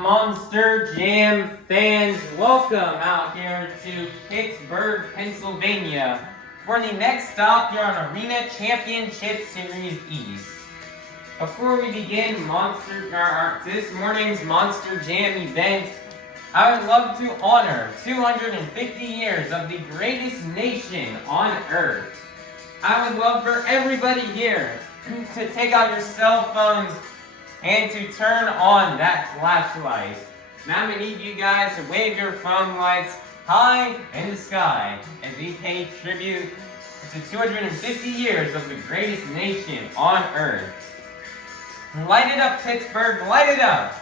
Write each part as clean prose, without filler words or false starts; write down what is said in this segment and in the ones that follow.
Monster Jam fans, welcome out here to Pittsburgh, Pennsylvania for the next stop here on Arena Championship Series East. Before we begin this morning's Monster Jam event, I would love to honor 250 years of the greatest nation on earth. I would love for everybody here to take out your cell phones and to turn on that flashlight. Now I'm going to need you guys to wave your phone lights high in the sky as we pay tribute to 250 years of the greatest nation on earth. Light it up, Pittsburgh, light it up!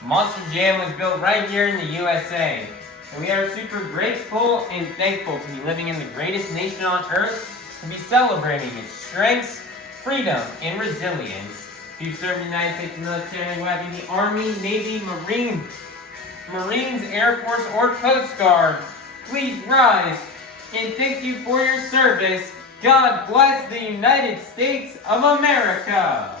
Monster Jam was built right here in the USA, and we are super grateful and thankful to be living in the greatest nation on earth, to be celebrating its strengths, freedom, and resilience. If you serve the United States military, whether in the Army, Navy, Marines, Air Force, or Coast Guard, please rise and thank you for your service. God bless the United States of America.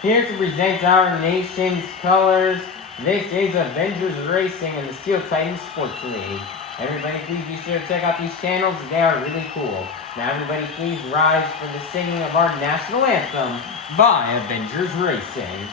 Here to present our nation's colors, this is Avengers Racing in the Steel Titan Sports League. Everybody please be sure to check out these channels, they are really cool. Now everybody please rise for the singing of our national anthem by Avengers Racing.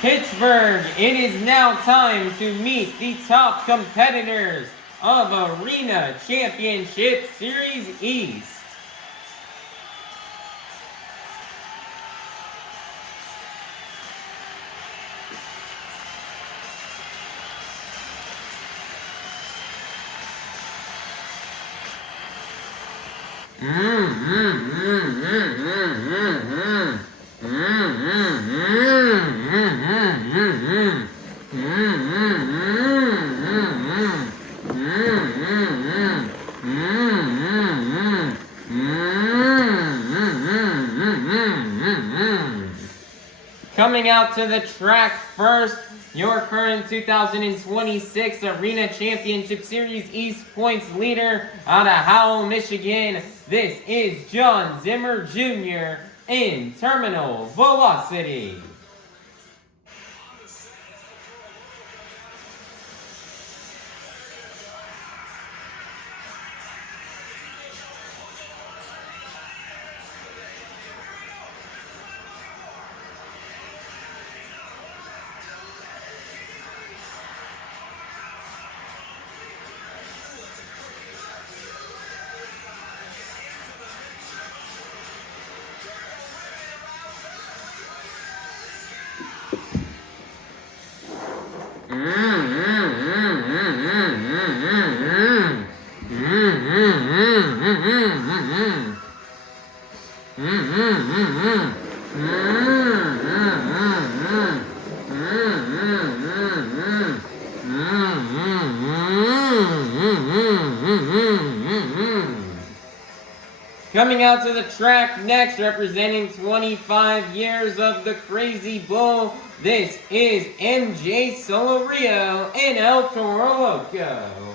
Pittsburgh, it is now time to meet the top competitors of Arena Championship Series East. Coming out to the track first, your current 2026 Arena Championship Series East points leader out of Howell, Michigan. This is Jon Zimmer Jr. in Terminal Velocity. Coming out to the track next, representing 25 years of the Krazy Bull, this is MJ Solorio and El Toro Loco.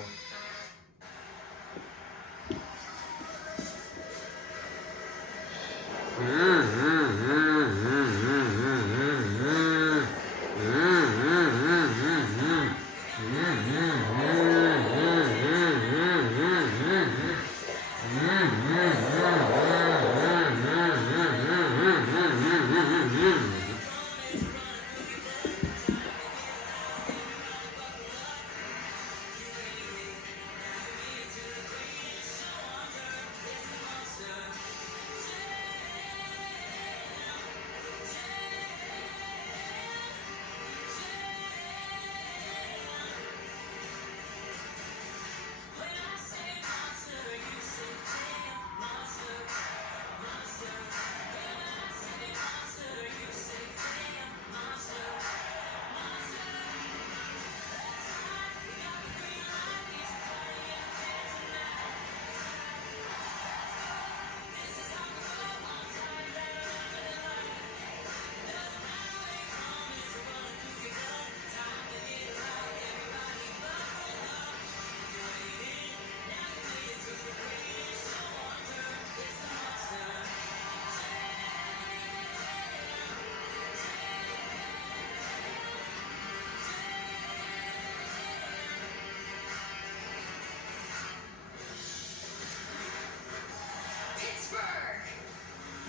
Pittsburgh,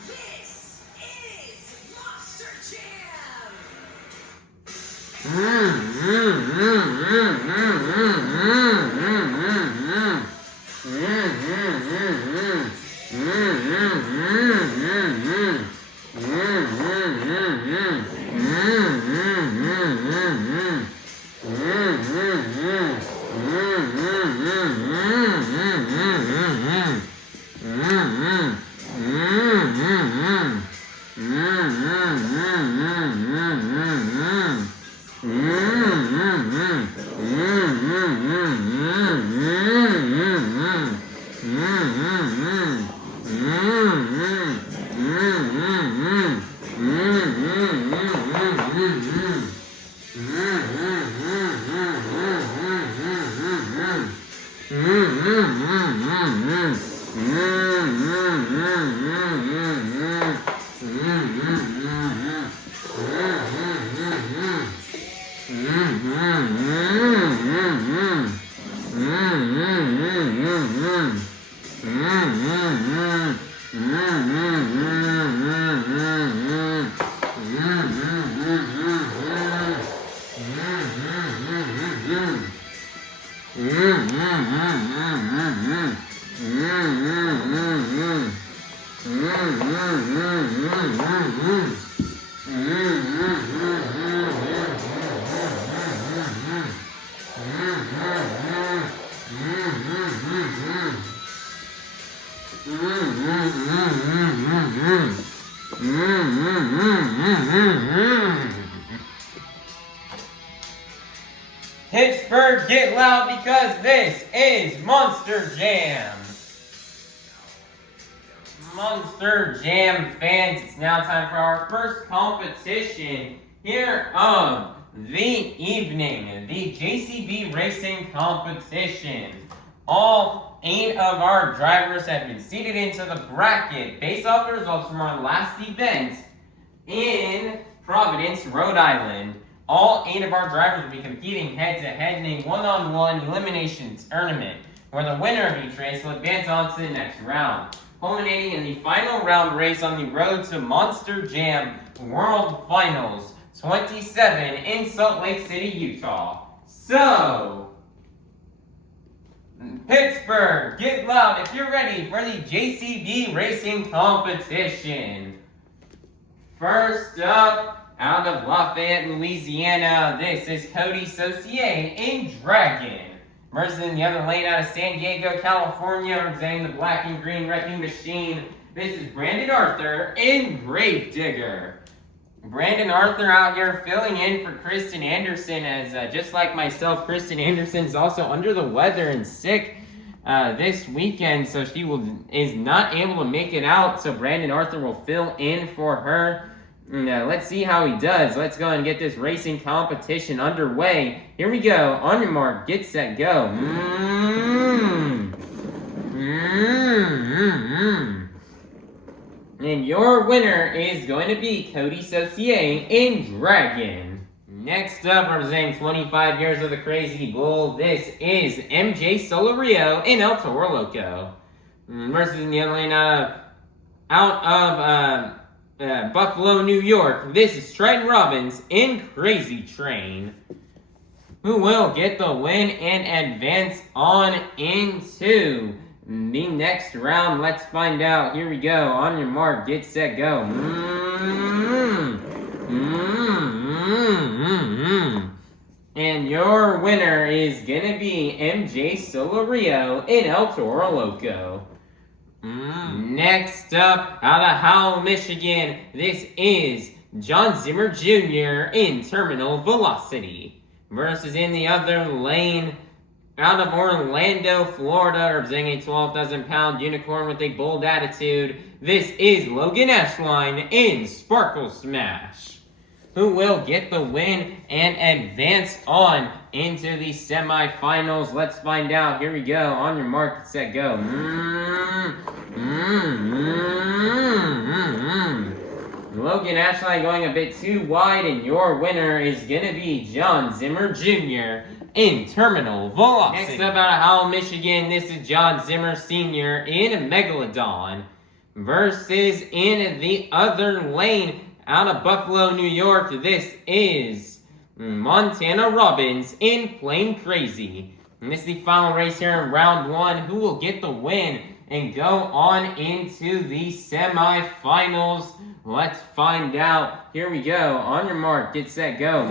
this is Monster Jam! Pittsburgh, get loud because this is Monster Jam. Monster Jam fans, it's now time for our first competition here of the evening, the JCB Racing Competition. All 8 of our drivers have been seated into the bracket based off the results from our last event in Providence, Rhode Island. All 8 of our drivers will be competing head-to-head in a one-on-one elimination tournament, where the winner of each race will advance on to the next round, culminating in the final round race on the road to Monster Jam World Finals 27 in Salt Lake City, Utah. So, Pittsburgh, get loud if you're ready for the JCB Racing Competition. First up, out of Lafayette, Louisiana, this is Coty Saucier in Dragon. Versus in the other lane out of San Diego, California, representing the black and green wrecking machine, this is Brandon Arthur in Gravedigger. Brandon Arthur out here filling in for Kristen Anderson, as just like myself, Kristen Anderson is also under the weather and sick this weekend, so she is not able to make it out, so Brandon Arthur will fill in for her. Let's see how he does. Let's go and get this racing competition underway. Here we go. On your mark, get set, go. And your winner is going to be Coty Saucier in Dragon. Next up, representing 25 years of the Krazy Bull, this is MJ Solorio in El Toro Loco. Versus in the other lane out of Buffalo, New York, this is Triton Robbins in Crazy Train, who will get the win and advance on into the next round. Let's find out. Here we go. On your mark, get set, go. And your winner is gonna be MJ Solorio in El Toro Loco. Next up, out of Howell, Michigan, this is Jon Zimmer Jr. in Terminal Velocity. Versus in the other lane, out of Orlando, Florida, representing a 12,000-pound unicorn with a bold attitude, this is Logan Ashline in Sparkle Smash, who will get the win and advance on into the semifinals. Let's find out. Here we go. On your mark, set, go. Logan Ashline going a bit too wide, and your winner is going to be Jon Zimmer Jr. in Terminal Velocity. Next up, out of Howell, Michigan, this is Jon Zimmer Sr. in Megalodon. Versus in the other lane, out of Buffalo, New York, this is Montana Robbins in Plain Krazy. And this is the final race here in round 1. Who will get the win and go on into the semifinals? Let's find out. Here we go. On your mark, get set, go.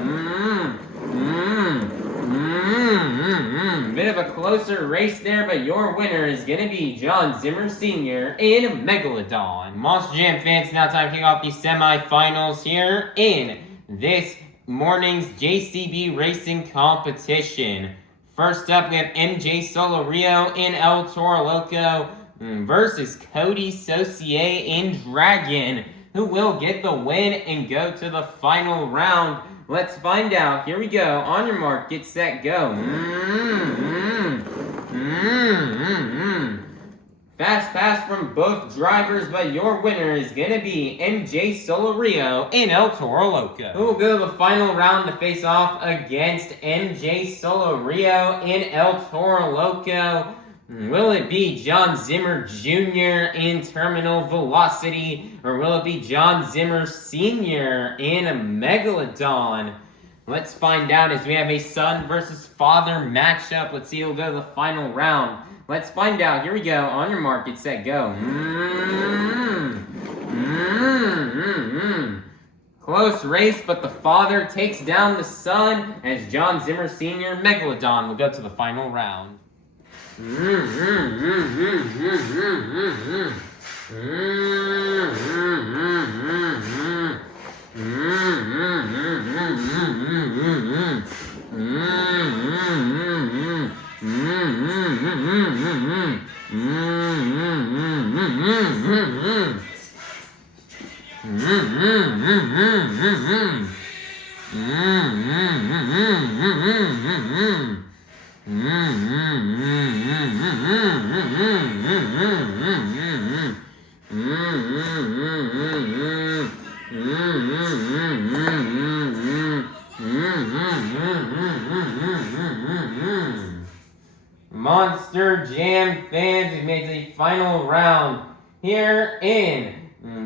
Bit of a closer race there, but your winner is going to be Jon Zimmer Sr. in Megalodon. Monster Jam fans, now time to kick off the semifinals here in this morning's JCB Racing Competition. First up, we have MJ Solorio in El Toro Loco versus Coty Saucier in Dragon, who will get the win and go to the final round. Let's find out. Here we go. On your mark, get set, go. Fast pass from both drivers, but your winner is going to be MJ Solorio in El Toro Loco, who will go to the final round to face off against MJ Solorio in El Toro Loco. Will it be Jon Zimmer Jr. in Terminal Velocity, or will it be Jon Zimmer Sr. in a Megalodon? Let's find out as we have a son versus father matchup. Let's see who'll go to the final round. Let's find out. Here we go. On your mark, get set, go. Close race, but the father takes down the son as Jon Zimmer Sr. Megalodon will go to the final round. Monster Jam fans, we made the final round here in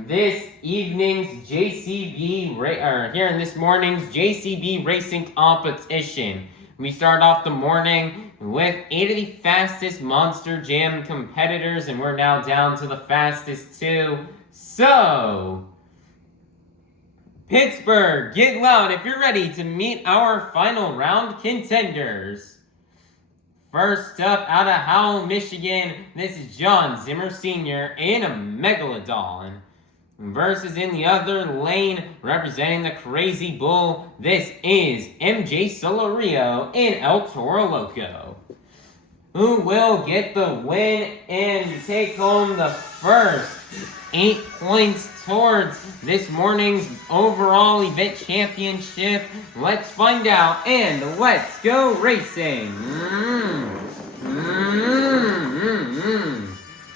this evening's here in this morning's JCB racing competition. We start off the morning with 8 of the fastest Monster Jam competitors, and we're now down to the fastest 2. So, Pittsburgh, get loud if you're ready to meet our final round contenders. First up, out of Howell, Michigan, this is Jon Zimmer Sr. in a Megalodon. Versus in the other lane, representing the Krazy Bull, this is MJ Solorio in El Toro Loco. Who will get the win and take home the first 8 points towards this morning's overall event championship? Let's find out, and let's go racing.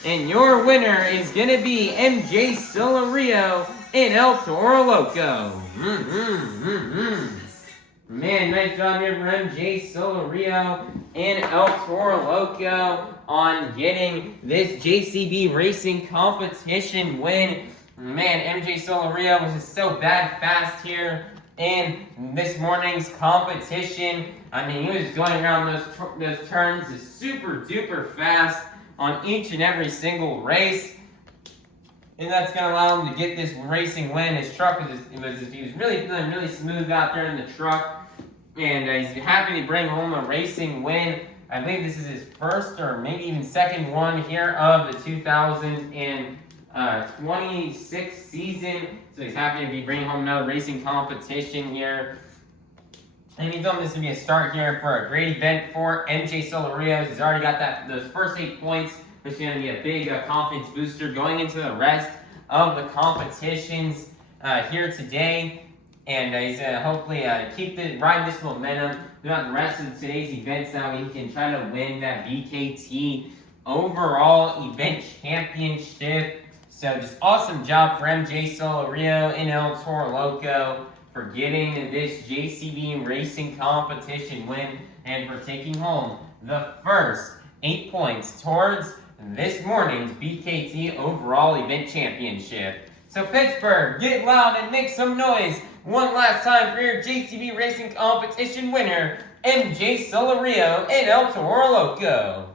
And your winner is going to be MJ Solorio in El Toro Loco. Man, nice job here for MJ Solorio in El Toro Loco on getting this JCB racing competition win. Man, MJ Solorio was just so bad fast here in this morning's competition. I mean, he was going around those turns super duper fast on each and every single race, and that's going to allow him to get this racing win. His truck he was really feeling really smooth out there in the truck, and he's happy to bring home a racing win. I believe this is his first or maybe even second one here of the 2026 season, so he's happy to be bringing home another racing competition here. And he's done this to be a start here for a great event for MJ Solorio. He's already got those first 8 points, which is going to be a big confidence booster going into the rest of the competitions here today. And he's going to hopefully ride this momentum throughout the rest of today's events. Now he can try to win that BKT overall event championship. So just awesome job for MJ Solorio in El Toro Loco for getting this JCB racing competition win and for taking home the first 8 points towards this morning's BKT overall event championship. So Pittsburgh, get loud and make some noise one last time for your JCB racing competition winner, MJ Solorio in El Toro Loco.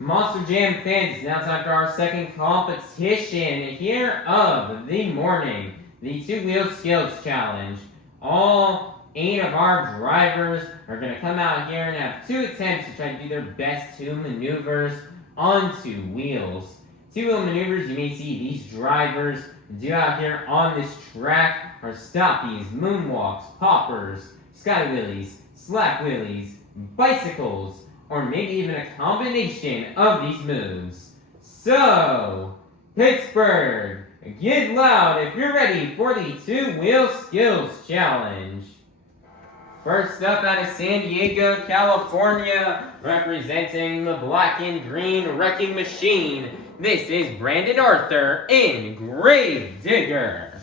Monster Jam fans, it's now time for our second competition here of the morning. The 2-wheel skills challenge. All 8 of our drivers are going to come out here and have 2 attempts to try to do their best 2 maneuvers onto wheels. 2-wheel maneuvers you may see these drivers do out here on this track are stoppies, moonwalks, poppers, sky wheelies, slack wheelies, bicycles, or maybe even a combination of these moves. So, Pittsburgh, get loud if you're ready for the 2-wheel skills challenge. First up out of San Diego, California, representing the black and green wrecking machine, this is Brandon Arthur in Grave Digger.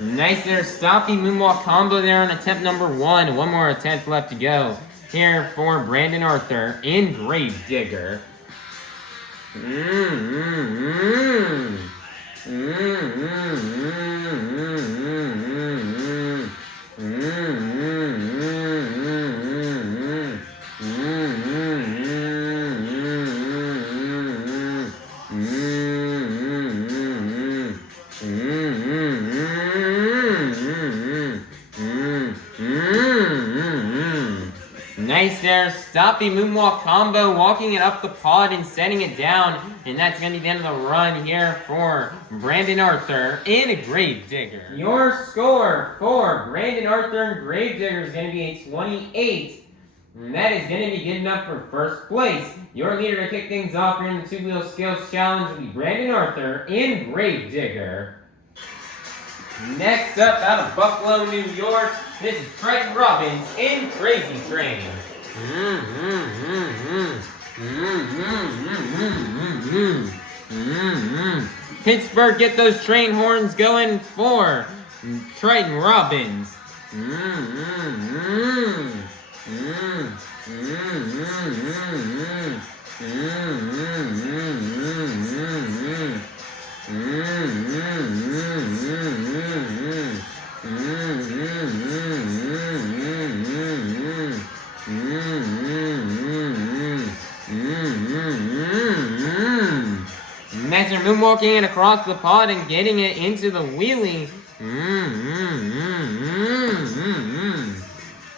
Nice there, stopping moonwalk combo there on attempt number 1. One more attempt left to go here for Brandon Arthur in Grave Digger. Nice there, stoppy moonwalk combo, walking it up the pod and setting it down. And that's going to be the end of the run here for Brandon Arthur in Gravedigger. Your score for Brandon Arthur and Gravedigger is going to be a 28. And that is going to be good enough for first place. Your leader to kick things off here in the two-wheel skills challenge will be Brandon Arthur in Gravedigger. Next up, out of Buffalo, New York, this is Triton Robbins in Crazy Train. Pittsburgh, get those train horns going for Triton Robbins. Nice, they're moonwalking it across the pod and getting it into the wheelie.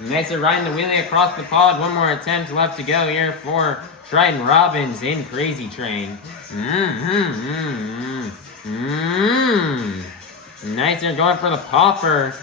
Nice, they're riding the wheelie across the pod. One more attempt left to go here for Triton Robbins in Crazy Train. Nice, they're going for the popper.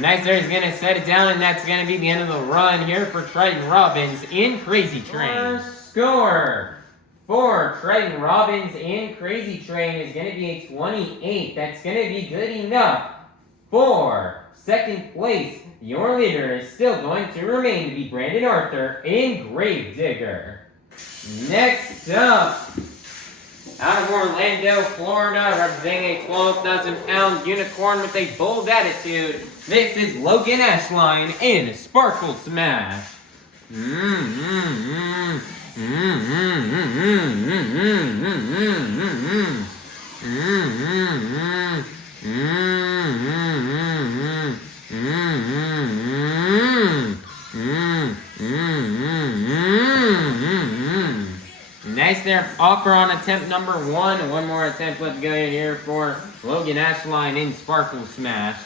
Nice there, he's going to set it down, and that's going to be the end of the run here for Triton Robbins in Crazy Train. Score for Triton Robbins in Crazy Train is going to be a 28. That's going to be good enough for second place. Your leader is still going to remain to be Brandon Arthur in Gravedigger. Next up, out of Orlando, Florida, representing a 12,000-pound unicorn with a bold attitude, this is Loghan Ashline in Sparkle Smash. Nice there, upper on attempt number 1. One more attempt left to go here for Loghan Ashline in Sparkle Smash.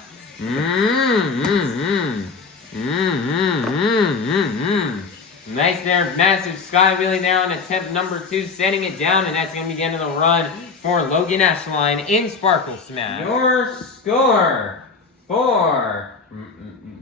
Nice there, massive sky wheelie there on attempt number 2, setting it down, and that's going to be the end of the run for Loghan Ashline in Sparkle Smash. Your score for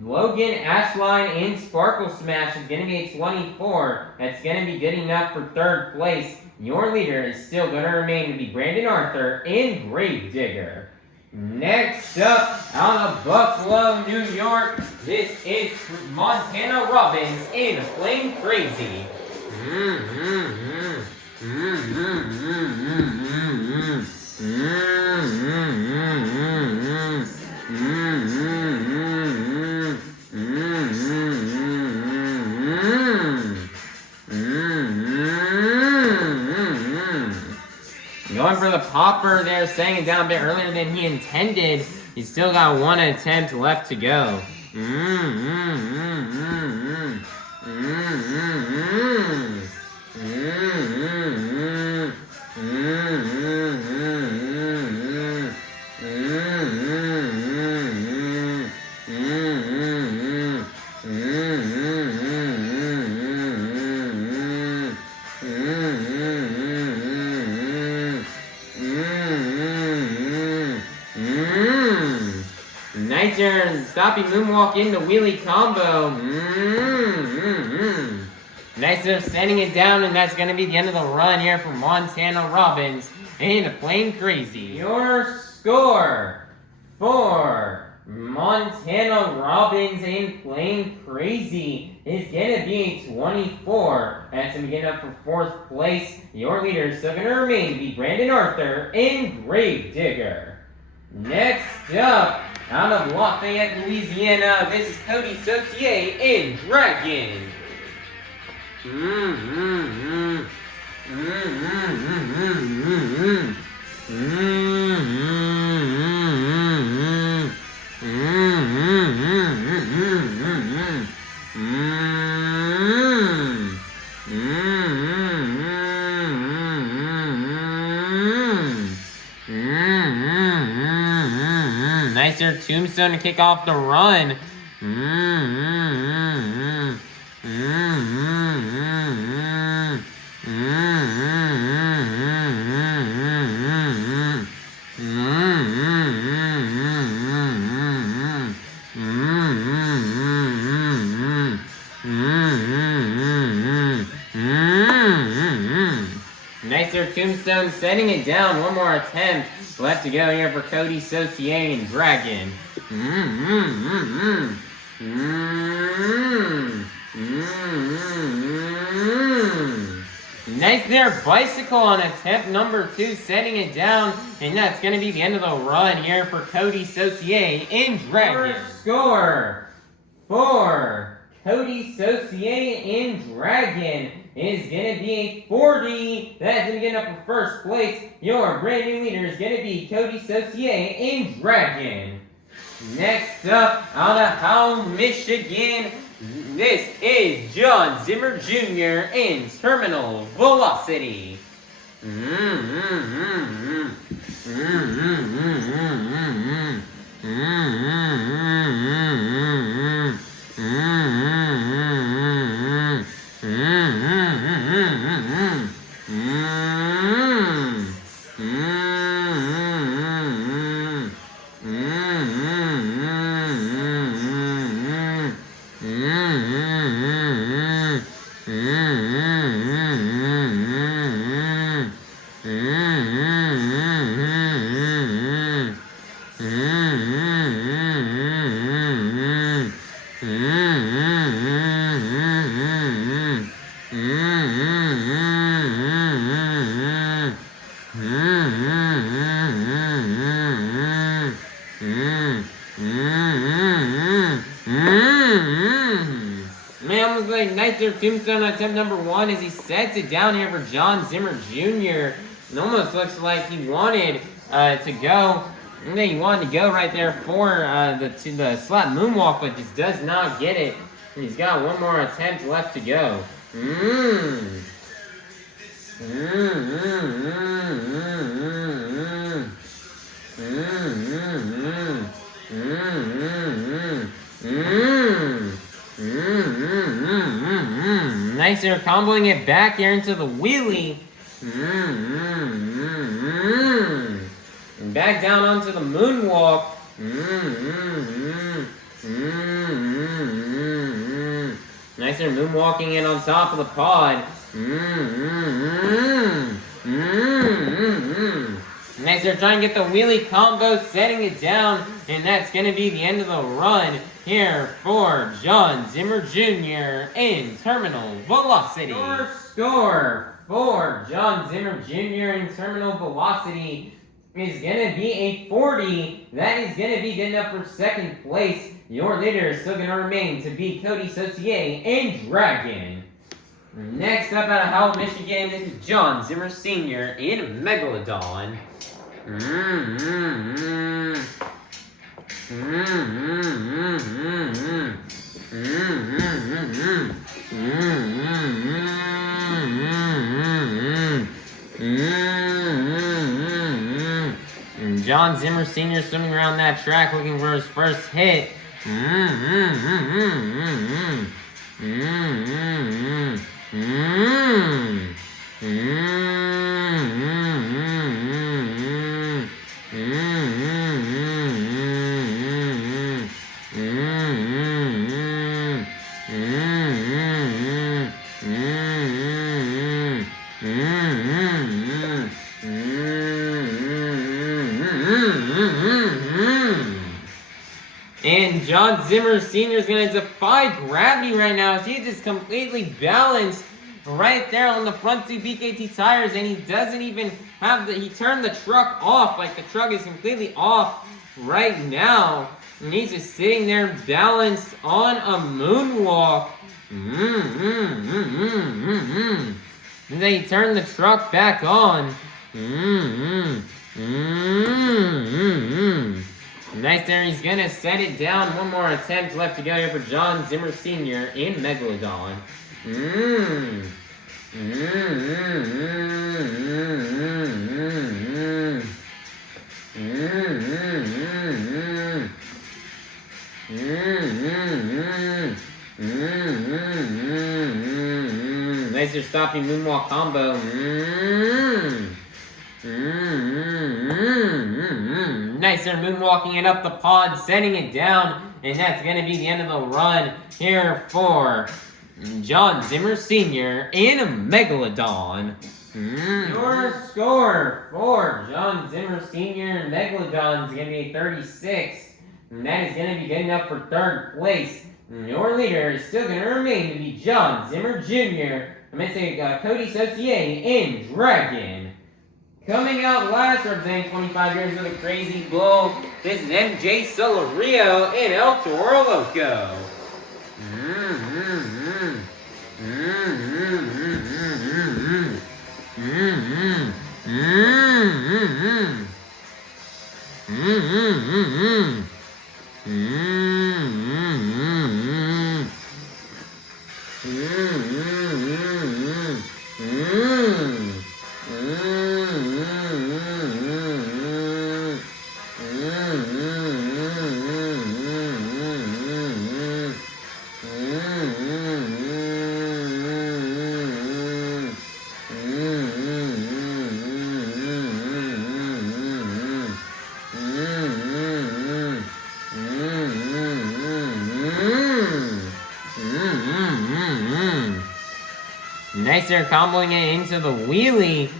Loghan Ashline in Sparkle Smash is going to be a 24. That's going to be good enough for third place. Your leader is still going to remain to be Brandon Arthur in Gravedigger. Next up, out of Buffalo, New York, this is Montana Robbins in Plain Crazy. Going for the popper there, setting it down a bit earlier than he intended. He's still got one attempt left to go. Nice turn, stopping moonwalk into wheelie combo. Nice turn, sending it down, and that's going to be the end of the run here for Montana Robbins in Plain Crazy. Your score for Montana Robbins in Plain Crazy is going to be a 24. That's going to get up for fourth place. Your leader is still going to remain to be Brandon Arthur in Gravedigger. Next up, out of Lafayette, Louisiana, this is Coty Saucier in Dragon. Nicer tombstone to kick off the run. Nicer tombstone setting it down. One more attempt left to go here for Coty, Saucier, and Dragon. Nice there, bicycle on attempt number 2, setting it down, and that's going to be the end of the run here for Coty, Saucier, and Dragon. First score for Coty, Saucier, and Dragon is going to be a 40. That's going to get up for first place. Your brand new leader is going to be Coty, Saucier, and Dragon. Next up, out of Howell, Michigan, this is Jon Zimmer Jr. in Terminal Velocity. Nicer tombstone on attempt number 1 as he sets it down here for Jon Zimmer Jr. It almost looks like he wanted to go. He wanted to go right there for the slap moonwalk, but just does not get it. And he's got one more attempt left to go. Nice there, comboing it back here into the wheelie. And back down onto the moonwalk. Nice there, moonwalking in on top of the pod. Nice there, trying to get the wheelie combo, setting it down, and that's going to be the end of the run here for Jon Zimmer Jr. in Terminal Velocity. Your score for Jon Zimmer Jr. in Terminal Velocity is going to be a 40. That is going to be good enough for second place. Your leader is still going to remain to be Coty, Saucier, and Dragon. Next up out of Howell, Michigan, this is Jon Zimmer Sr. in Megalodon. And Jon Zimmer Sr. swimming around that track looking for his first hit. And Jon Zimmer Sr. is going to defy gravity right now as he's just completely balanced right there on the front 2 BKT tires, and he doesn't even have he turned the truck off, like the truck is completely off right now, and he's just sitting there balanced on a moonwalk. And then he turned the truck back on. Nice there, he's gonna set it down. One more attempt left to go here for Jon Zimmer Sr. in Megalodon. your stopping moonwalk combo. Nice, they're moonwalking it up the pod, setting it down, and that's going to be the end of the run here for Jon Zimmer Sr. and a Megalodon. Your score for Jon Zimmer Sr. and Megalodon is going to be 36, and that is going to be good enough for third place. Your leader is still going to remain to be Jon Zimmer Jr. I'm going to say Coty, Saucier, and Dragon. Coming out last, representing 25 years of the Krazy Bull, this is MJ Solorio and El Toro Loco. Nice, they're comboing it into the wheelie.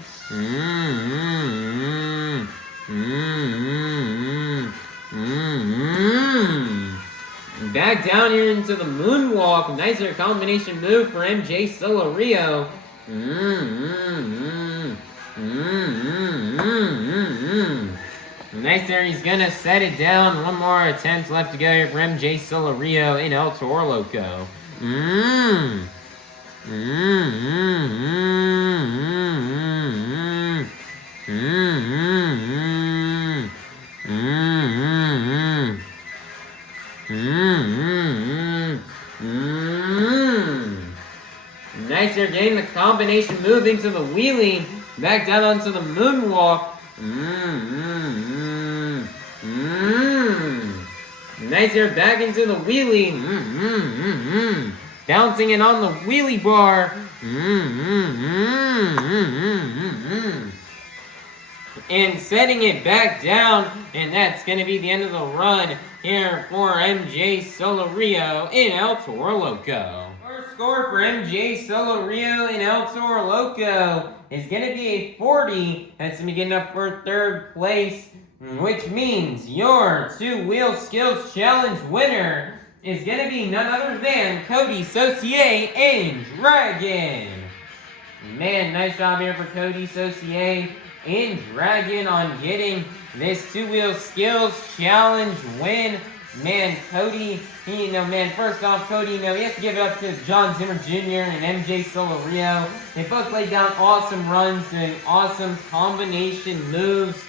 Back down here into the moonwalk. Nicer combination move for MJ Solorio. Nice there, he's gonna set it down. One more attempt left to go here for MJ Solorio and El Toro Loco. Nice, they're getting the combination move into the wheelie. Back down onto the moonwalk. Nice, they're back into the wheelie. Bouncing it on the wheelie bar. And setting it back down. And that's going to be the end of the run here for MJ Solorio and El Toro Loco. Our score for MJ Solorio and El Toro Loco is going to be a 40. That's going to be good enough for third place. Which means your two-wheel skills challenge winner is going to be none other than Coty, Saucier, and Dragon. Man, nice job here for Coty, Saucier, and Dragon on getting this two-wheel skills challenge win. Man, Coty, first off, Coty, he has to give it up to Jon Zimmer Jr. and MJ Solorio. They both laid down awesome runs, doing awesome combination moves.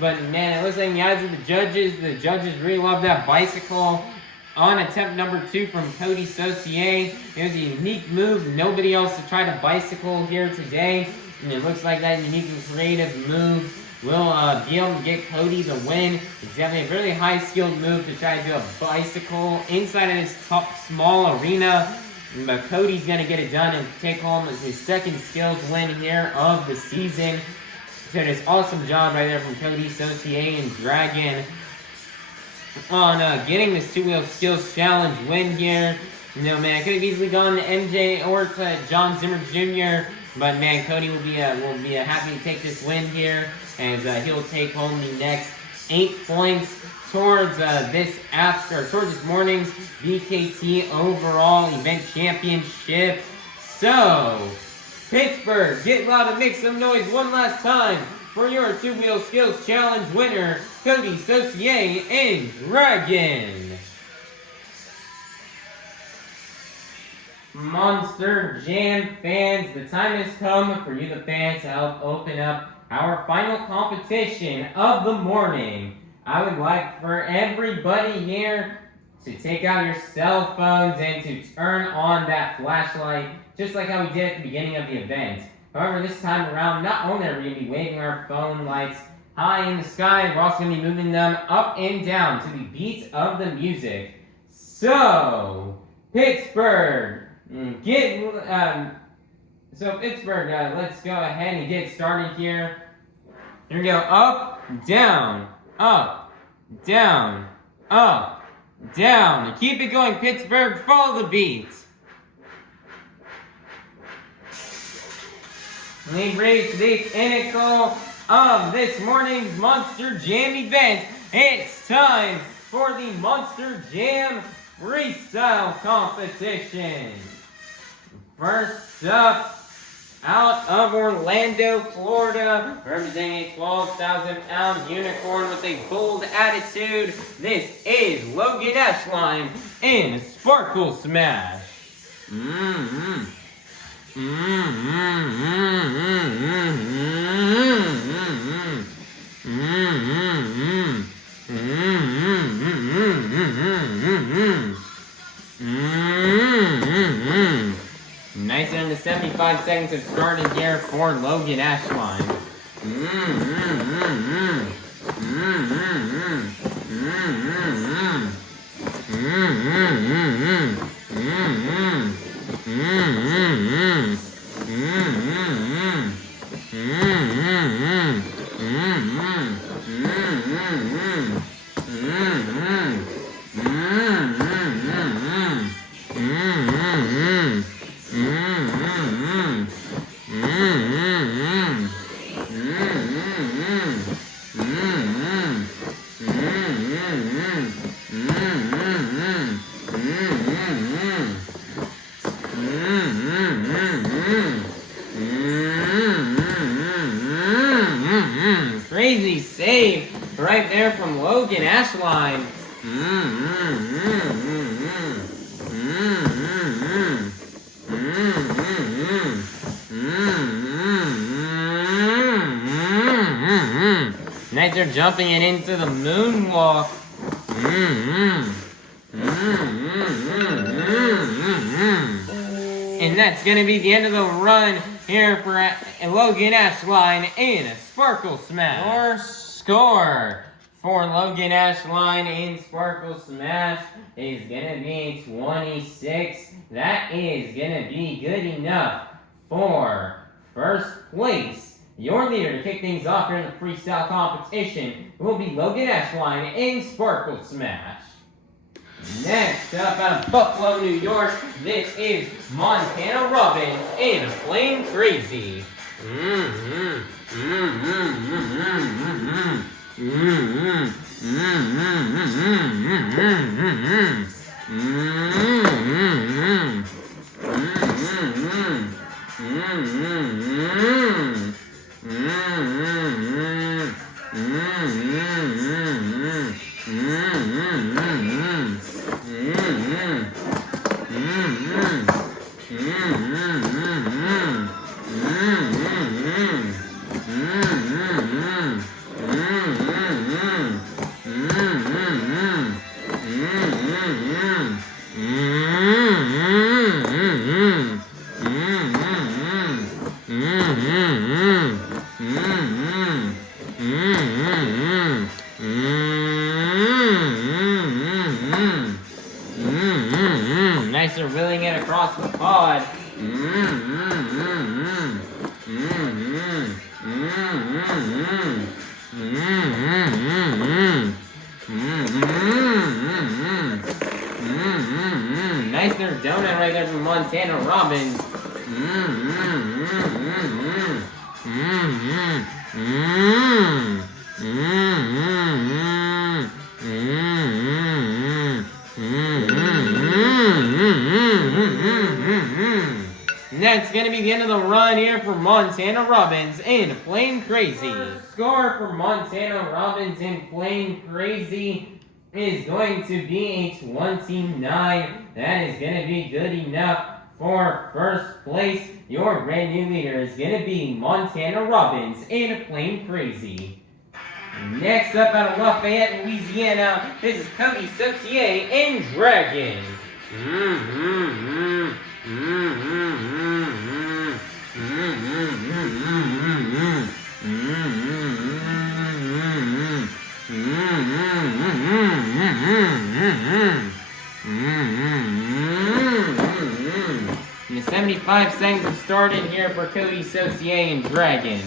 But man, it looks like in the eyes of the judges really love that bicycle on attempt number 2 from Coty Saucier. It was a unique move. Nobody else to try to bicycle here today. And it looks like that unique and creative move will be able to get Coty the win. It's definitely a really high skilled move to try to do a bicycle inside of this small arena. But Coty's going to get it done and take home his second skills win here of the season. So this awesome job right there from Coty, Saucier, and Dragon on getting this two-wheel skills challenge win here. Man, I could have easily gone to MJ or to Jon Zimmer Jr., but man, Coty will be happy to take this win here, as he'll take home the next 8 points towards this morning's VKT overall event championship. So, Pittsburgh, get loud and make some noise one last time for your two-wheel skills challenge winner, Coty, Saucier, and Dragon. Monster Jam fans, the time has come for you, the fans, to help open up our final competition of the morning. I would like for everybody here to take out your cell phones and to turn on that flashlight, just like how we did at the beginning of the event. However, this time around, not only are we going to be waving our phone lights high in the sky, we're also going to be moving them up and down to the beat of the music. So, Pittsburgh, get So Pittsburgh, let's go ahead and get started here. Here we go, up, down, up, down, up, down. Keep it going, Pittsburgh, follow the beat. We reach the pinnacle of this morning's Monster Jam event. It's time for the Monster Jam Freestyle Competition. First up, out of Orlando, Florida, representing a 12,000-pound unicorn with a bold attitude, this is Loghan Ashline in Sparkle Smash. Nice under 75 seconds of starting here for Loghan Ashline. Crazy save right there from Loghan Ashline. Nice, they're jumping it into the moonwalk. And that's going to be the end of the run here for Loghan Ashline in Sparkle Smash. Your score for Loghan Ashline in Sparkle Smash is going to be 26. That is going to be good enough for first place. Your leader to kick things off here in the freestyle competition will be Loghan Ashline in Sparkle Smash. Next up out of Buffalo, New York, this is Montana Robbins in Plain Krazy. Nice, they're wheeling it across the pod. Nice, they're donut right there from Montana Robbins. That's going to be the end of the run here for Montana Robbins in Plain Krazy. Score for Montana Robbins in Plain Krazy is going to be a 29. That is going to be good enough for first place. Your brand new leader is going to be Montana Robbins in Plain Krazy. Next up out of Lafayette, Louisiana, this is Coty, Saucier, and Dragon. In the 75 75 seconds have started here for Coty, Saucier, and Dragon.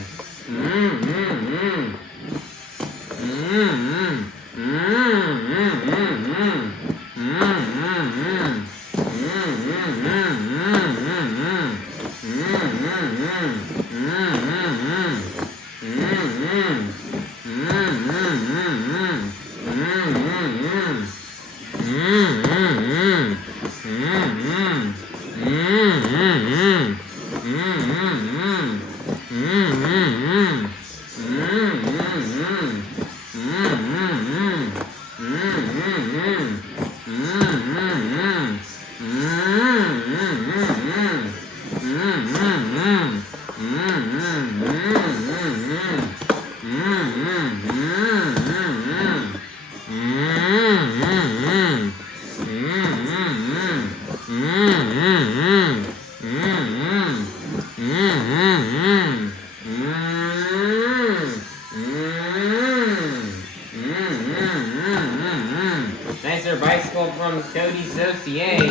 Nicer bicycle from Coty, Saucier.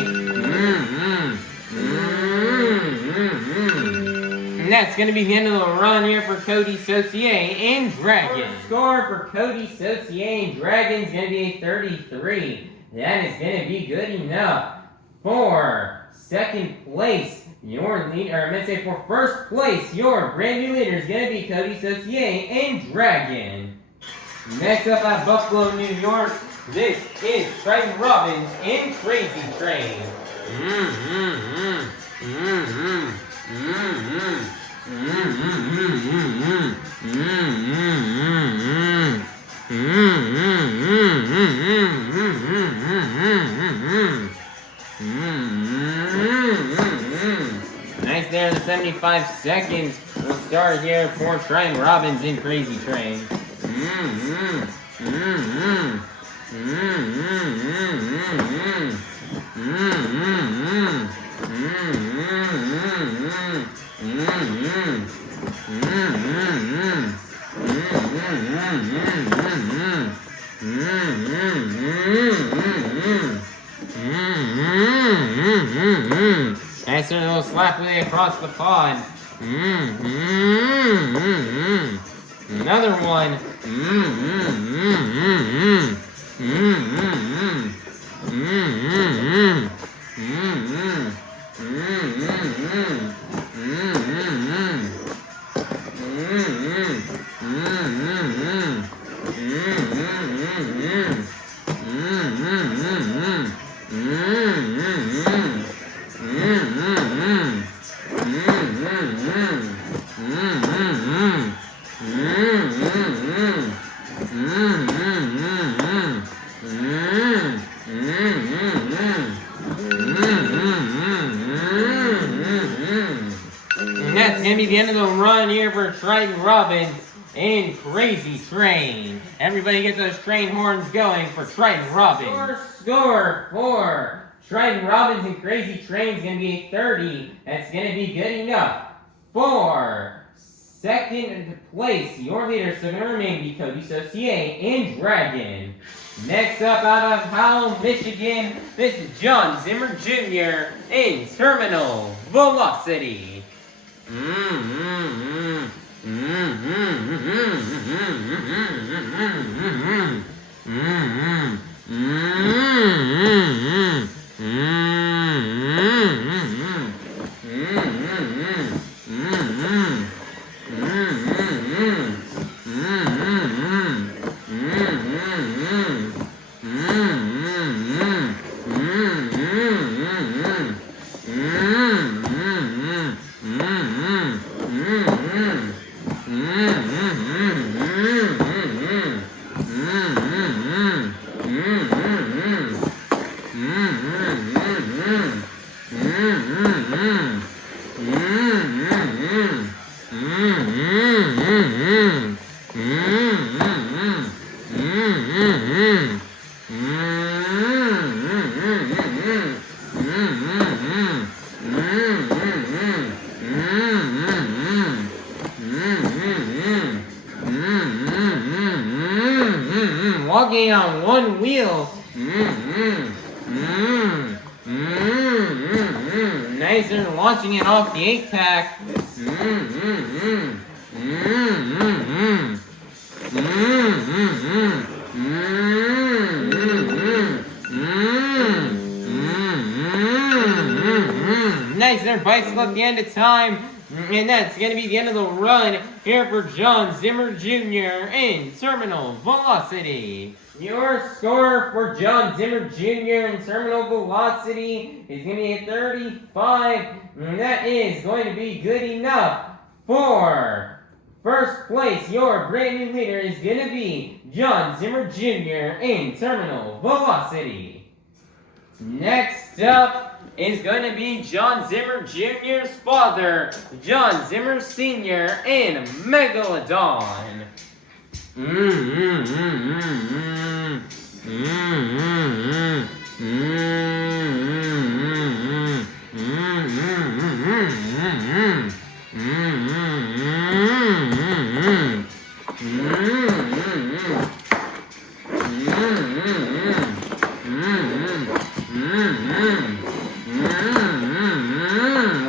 And that's going to be the end of the run here for Coty, Saucier, and Dragon. Score for Coty, Saucier, and Dragon is going to be a 33. That is going to be good enough for second place. Your leader, or I meant to say for first place, your brand new leader is going to be Coty, Saucier, and Dragon. Next up at Buffalo, New York, this is Triton, Robbins, and Krazy Train. Nice there, the 75 seconds will start here for Triton, Robbins, and Krazy Train. Nice little slap way across the pod. Another one. And that's going to be the end of the run here for Triton, Robbins, and Krazy Train. Everybody get those train horns going for Triton, Robbins. Score for Triton, Robbins, and Krazy Train is going to be a 30. That's going to be good enough for second place. Your leaders are going to remain Coty, Saucier, and Dragon. Next up out of Howell, Michigan, this is Jon Zimmer Jr. in Terminal Velocity. Walking on one wheel. Nice Nice, they're launching it off the 8-pack. Nice, their bicycle at the end of time. And that's going to be the end of the run here for Jon Zimmer Jr. in Terminal Velocity. Your score for Jon Zimmer Jr. in Terminal Velocity is going to be a 35. And that is going to be good enough for first place. Your brand new leader is going to be Jon Zimmer Jr. in Terminal Velocity. Next up is going to be Jon Zimmer Jr.'s father, Jon Zimmer Sr. in Megalodon.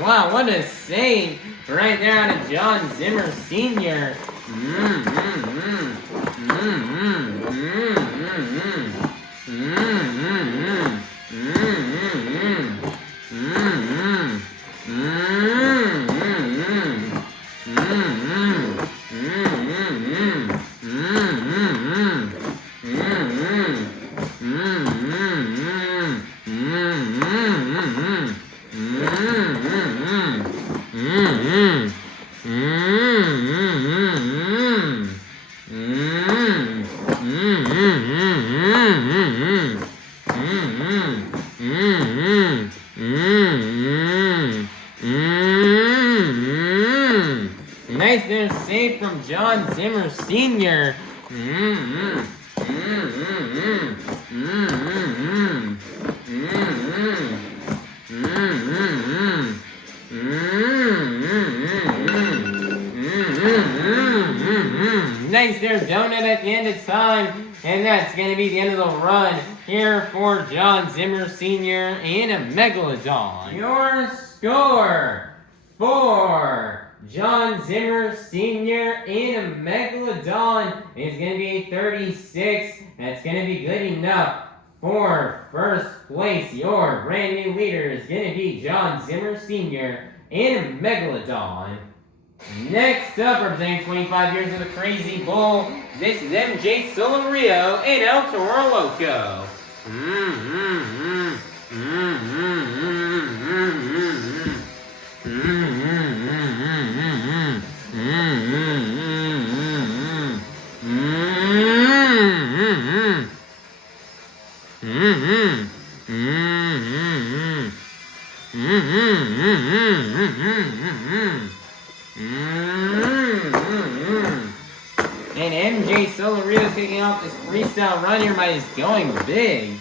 Wow, what a save right there out of Jon Zimmer Sr. Nice there save from Jon Zimmer Sr. Nice there donut at the end of time. And that's going to be the end of the run here for Jon Zimmer Sr. in a Megalodon. Your score for Jon Zimmer Sr. in a Megalodon is going to be a 36. That's going to be good enough for first place. Your brand new leader is going to be Jon Zimmer Sr. in a Megalodon. Next up, representing 25 years of the Krazy Bull, this is MJ Solorio and El Toro Loco. And MJ Solorio is kicking off this freestyle run here by just going big.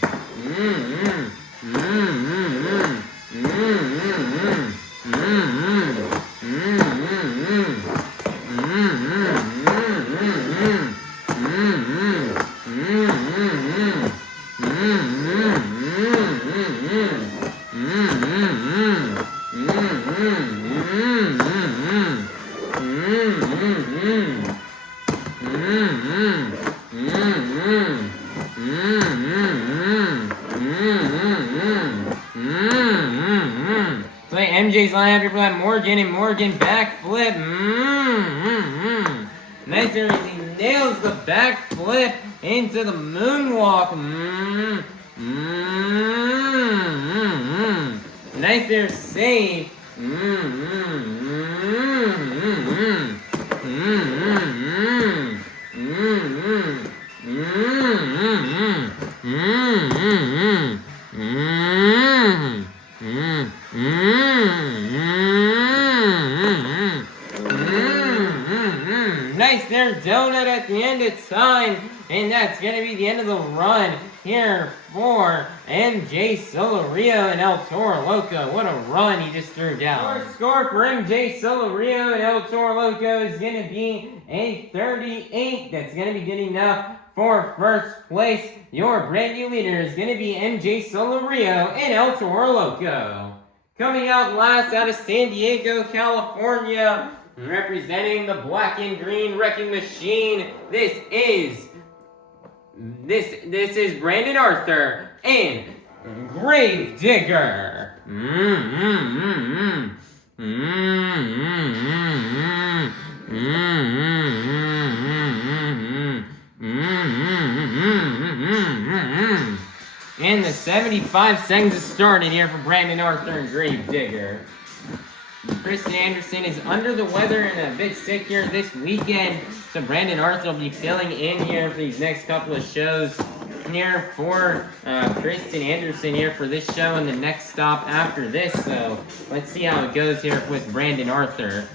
So MJ's line after for that Morgan and Morgan backflip. Nice there as he nails the backflip into the moonwalk. Nice there save. Nice there donut at the end of time, and that's going to be the end of the run here for MJ Solorio and El Toro Loco. What a run he just threw down. Your score for MJ Solorio and El Toro Loco is going to be a 38. That's going to be good enough for first place. Your brand new leader is going to be MJ Solorio and El Toro Loco. Coming out last out of San Diego, California, representing the black and green wrecking machine, this is Brandon Arthur and Grave Digger. And the 75 seconds has started here for Brandon Arthur and Grave Digger. Kristen Anderson is under the weather and a bit sick here this weekend, so Brandon Arthur will be filling in here for these next couple of shows here for Kristen Anderson here for this show and the next stop after this. So let's see how it goes here with Brandon Arthur.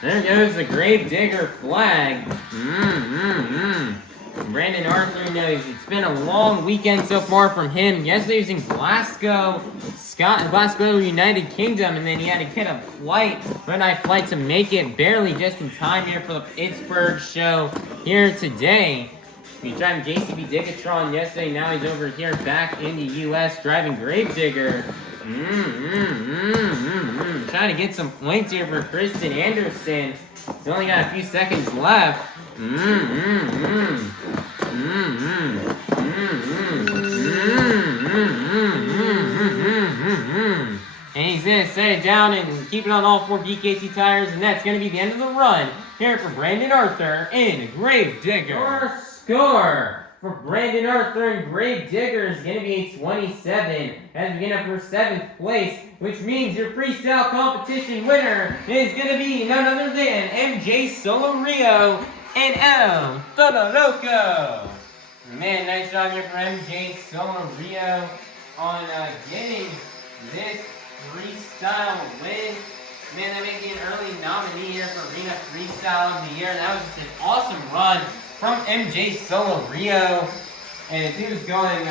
There goes the Grave Digger flag. Brandon Arthur, you know, it's been a long weekend so far from him. Yesterday he was in Glasgow, United Kingdom, and then he had to get a midnight flight to make it barely just in time here for the Pittsburgh show here today. He was driving JCB Digatron yesterday, now he's over here back in the U.S. driving Grave Digger. Trying to get some points here for Kristen Anderson. He's only got a few seconds left. And he's going to set it down and keep it on all 4 BKT tires, and that's going to be the end of the run here for Brandon Arthur and Grave Digger. Your score for Brandon Arthur and Grave Digger is going to be 27 as we get up for 7th place, which means your freestyle competition winner is going to be none other than MJ Solorio and Toro Loco. Man, nice job here for MJ Solorio on getting this freestyle win. Man, that may be an early nominee here for Arena Freestyle of the Year. That was just an awesome run from MJ Solorio. And as he was going,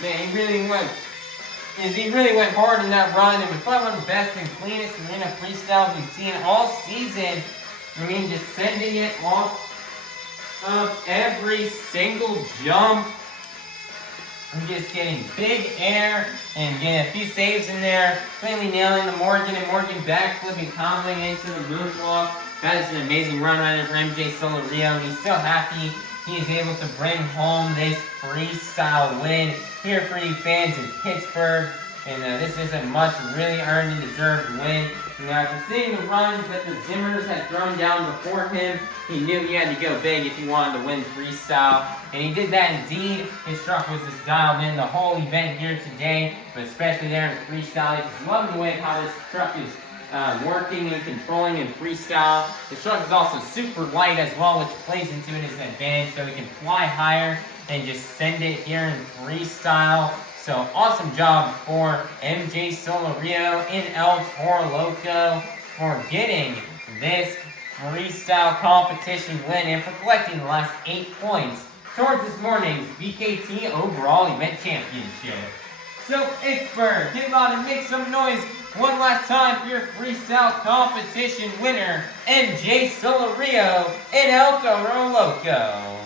he really went hard in that run. It was probably one of the best and cleanest Arena Freestyles we've seen all season. I mean, just sending it off of every single jump. I'm just getting big air and getting a few saves in there. Cleanly nailing the Morgan and Morgan backflip and comboing into the moonwalk. That is an amazing run right there for MJ Solorio. He's so happy he is able to bring home this freestyle win here for you fans in Pittsburgh. And this is a much really earned and deserved win. Now, after seeing the runs that the Zimmers had thrown down before him, he knew he had to go big if he wanted to win freestyle. And he did that indeed. His truck was just dialed in the whole event here today, but especially there in freestyle. He's just loving the way how this truck is working and controlling in freestyle. The truck is also super light as well, which plays into it as an advantage, so he can fly higher and just send it here in freestyle. So awesome job for MJ Solorio and Toro Loco for getting this freestyle competition win and for collecting the last 8 points towards this morning's BKT overall event championship. So Pittsburgh, get loud and make some noise one last time for your freestyle competition winner, MJ Solorio and Toro Loco.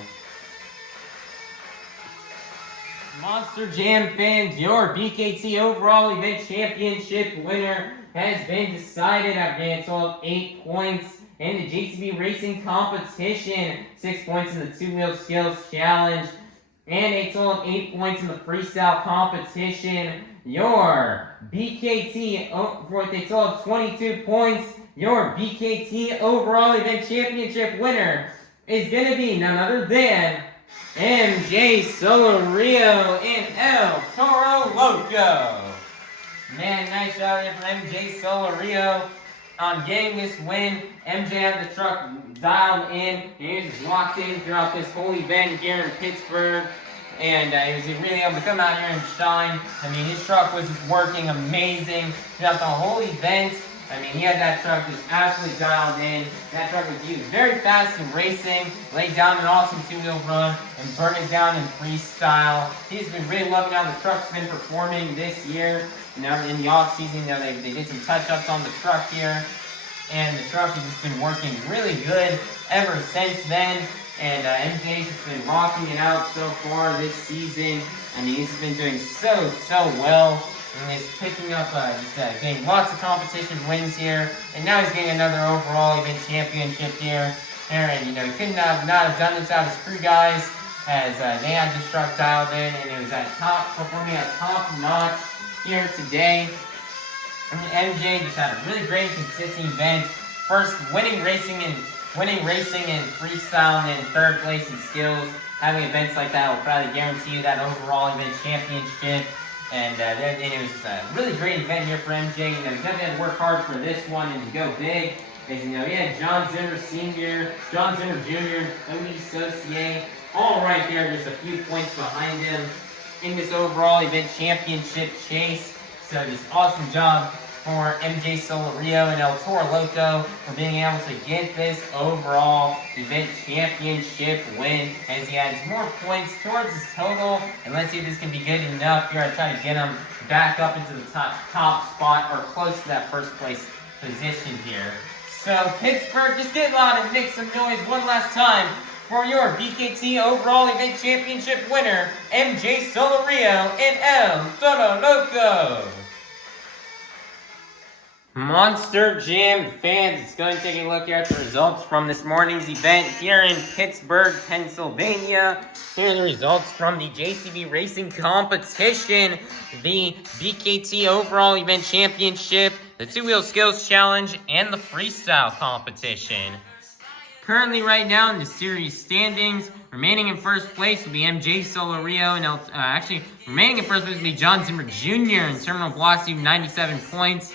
Monster Jam fans, your BKT overall event championship winner has been decided after getting a total of 8 points in the JCB Racing competition, 6 points in the two-wheel skills challenge, and a total of 8 points in the freestyle competition. Your BKT, with a total of 22 points, your BKT overall event championship winner is going to be none other than MJ Solorio and Toro Loco. Man, nice job there for MJ Solorio on getting this win. MJ had the truck dialed in, and he was just locked in throughout this whole event here in Pittsburgh. And he was really able to come out here and shine. I mean, his truck was just working amazing throughout the whole event. I mean, he had that truck just absolutely dialed in. That truck was used very fast in racing, laid down an awesome two-wheel run, and burned it down in freestyle. He's been really loving how the truck's been performing this year. You know, in the off-season, you know, they did some touch-ups on the truck here, and the truck has just been working really good ever since then. And MJ's just been rocking it out so far this season. I mean, he's been doing so well. And he's picking up, getting lots of competition wins here. And now he's getting another overall event championship here. And, you know, he could not have done this without his crew guys, as they had this truck dialed in. And it was performing at top notch here today. And MJ just had a really great consistent event. First, winning racing in freestyle, and then third place in skills. Having events like that will probably guarantee you that overall event championship. And it was a really great event here for MJ. You know, he definitely had to work hard for this one and to go big. As you know, he had Jon Zimmer Sr., Jon Zimmer Jr., Coty, Saucier, all right there, just a few points behind him in this overall event championship chase. So just awesome job for MJ Solorio and El Toro Loco for being able to get this overall event championship win, as he adds more points towards his total. And let's see if this can be good enough here. I try to get him back up into the top spot, or close to that first place position here. So Pittsburgh, just get loud and make some noise one last time for your BKT overall event championship winner, MJ Solorio and El Toro Loco. Monster Jam fans, it's going to take a look here at the results from this morning's event here in Pittsburgh, Pennsylvania. Here are the results from the JCB Racing Competition, the BKT Overall Event Championship, the Two-Wheel Skills Challenge, and the Freestyle Competition. Currently right now in the series standings, remaining in first place will be MJ Solorio, and remaining in first place will be Jon Zimmer Jr. in terminal velocity, 97 points.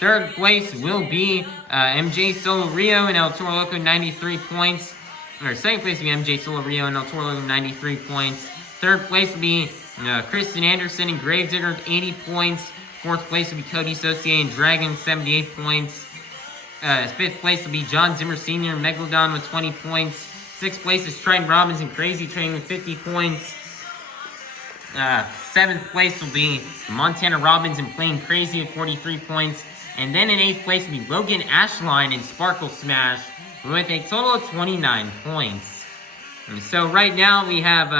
Third place will be MJ Solorio and El Toro Loco, 93 points. Or second place will be MJ Solorio and El Toro Loco, 93 points. Third place will be Kristen Anderson and Gravedigger with 80 points. Fourth place will be Coty, Saucier, and Dragon, 78 points. Fifth place will be Jon Zimmer Sr. and Megalodon with 20 points. Sixth place is Triton, Robbins, and Krazy Train with 50 points. Seventh place will be Montana Robbins and Plain Krazy with 43 points. And then in 8th place will be Loghan, Ashline, and Sparkle Smash with a total of 29 points. And so right now we have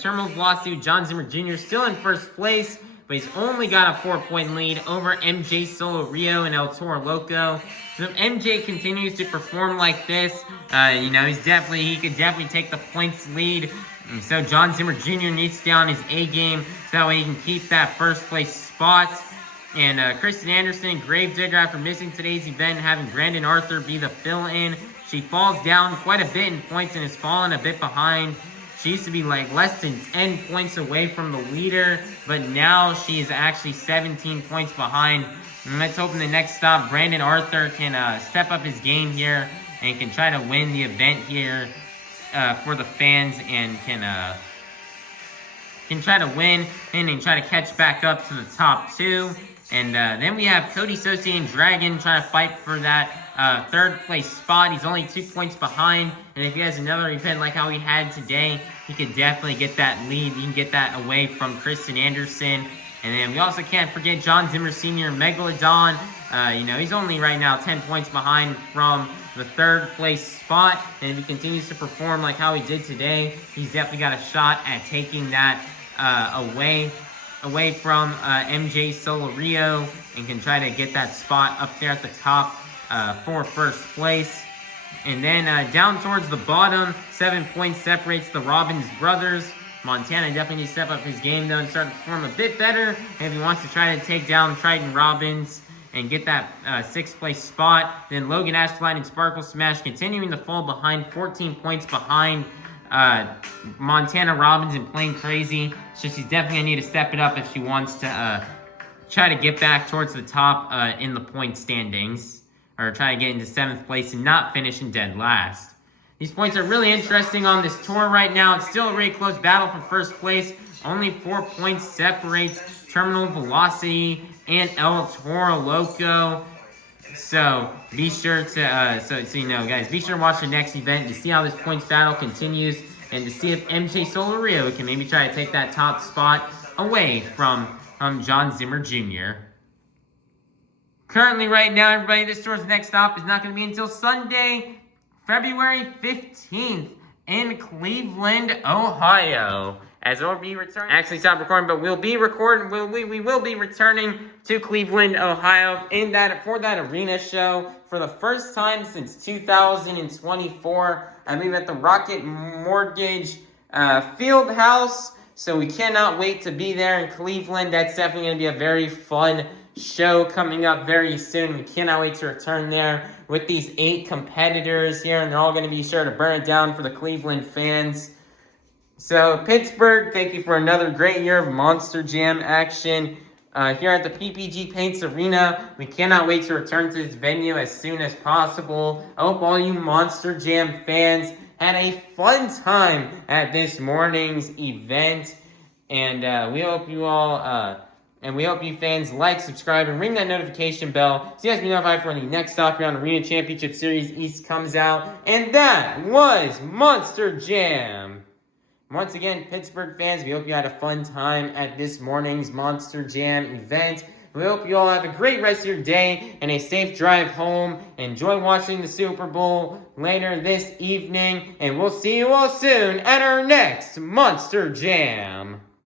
Terminal Velocity, Jon Zimmer Jr. still in first place, but he's only got a 4-point lead over MJ Solorio and El Toro Loco. So if MJ continues to perform like this, he could definitely take the points lead. And so Jon Zimmer Jr. needs to stay on his A game, so that way he can keep that first place spot. And Kristen Anderson and Gravedigger, after missing today's event and having Brandon Arthur be the fill-in, she falls down quite a bit in points and has fallen a bit behind. She used to be like less than 10 points away from the leader, but now she is actually 17 points behind. And let's hope in the next stop Brandon Arthur can step up his game here and can try to win the event here for the fans, and can try to win and try to catch back up to the top two. And then we have Coty, Saucier, and Dragon trying to fight for that third place spot. He's only 2 points behind, and if he has another event like how he had today, he could definitely get that lead. He can get that away from Kristen Anderson. And then we also can't forget Jon Zimmer Sr. Megalodon. He's only right now 10 points behind from the third place spot, and if he continues to perform like how he did today, he's definitely got a shot at taking that away from MJ Solorio, and can try to get that spot up there at the top for first place. And then down towards the bottom, 7 points separates the Robbins brothers. Montana definitely needs to step up his game though and start to perform a bit better if he wants to try to take down Triton, Robbins, and get that 6th place spot. Then Loghan, Ashline, and Sparkle Smash continuing to fall behind, 14 points behind Montana Robbins and Plain Krazy. So she's definitely going to need to step it up if she wants to try to get back towards the top in the point standings, or try to get into 7th place and not finish in dead last. These points are really interesting on this tour right now. It's still a really close battle for first place. Only 4 points separates Terminal Velocity and El Toro Loco. So be sure to, so you know, guys, be sure to watch the next event to see how this points battle continues and to see if MJ Solorio can maybe try to take that top spot away from Jon Zimmer Jr. Currently, right now, everybody, this tour's next stop is not going to be until Sunday, February 15th in Cleveland, Ohio. As we'll be returning, actually stopped recording, but we'll be recording. We will be returning to Cleveland, Ohio, for that arena show for the first time since 2024. I believe at the Rocket Mortgage Field House. So we cannot wait to be there in Cleveland. That's definitely going to be a very fun show coming up very soon. We cannot wait to return there with these 8 competitors here, and they're all going to be sure to burn it down for the Cleveland fans. So, Pittsburgh, thank you for another great year of Monster Jam action here at the PPG Paints Arena. We cannot wait to return to this venue as soon as possible. I hope all you Monster Jam fans had a fun time at this morning's event. And we hope you all, and we hope you fans like, subscribe, and ring that notification bell so you guys be notified for when the next Stop Your Arena Championship Series East comes out. And that was Monster Jam. Once again, Pittsburgh fans, we hope you had a fun time at this morning's Monster Jam event. We hope you all have a great rest of your day and a safe drive home. Enjoy watching the Super Bowl later this evening. And we'll see you all soon at our next Monster Jam.